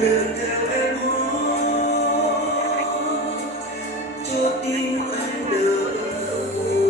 lượn theo em hót cho tim anh đỡ buồn.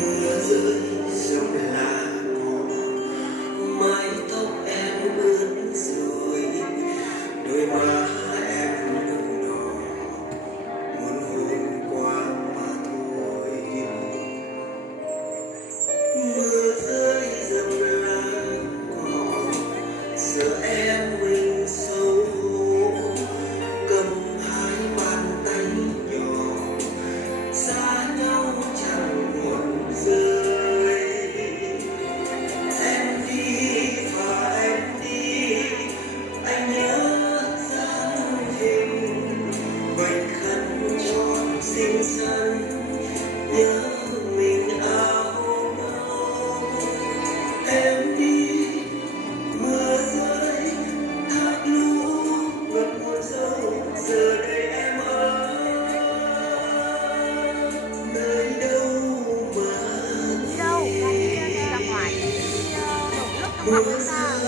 Mưa rơi dòng lá cỏ, mái tóc em ướt rồi, đôi má em nồng đỏ, muốn hôn qua mà thôi. Mưa rơi dòng lá cỏ, giờ em mình xấu hổ, cầm hai bàn tay nhỏ xa nhau chẳng một rơi. Em đi và em đi, anh nhớ dáng hình vành khăn tròn xinh xắn, nhớ mình áo nâu. Em đi mưa rơi thác lũ ngập buồn sâu, giờ đây em ở nơi đâu mà Đi đâu? Con đi ra ngoài. Đi đổ nước trong mưa phòng chúng ta.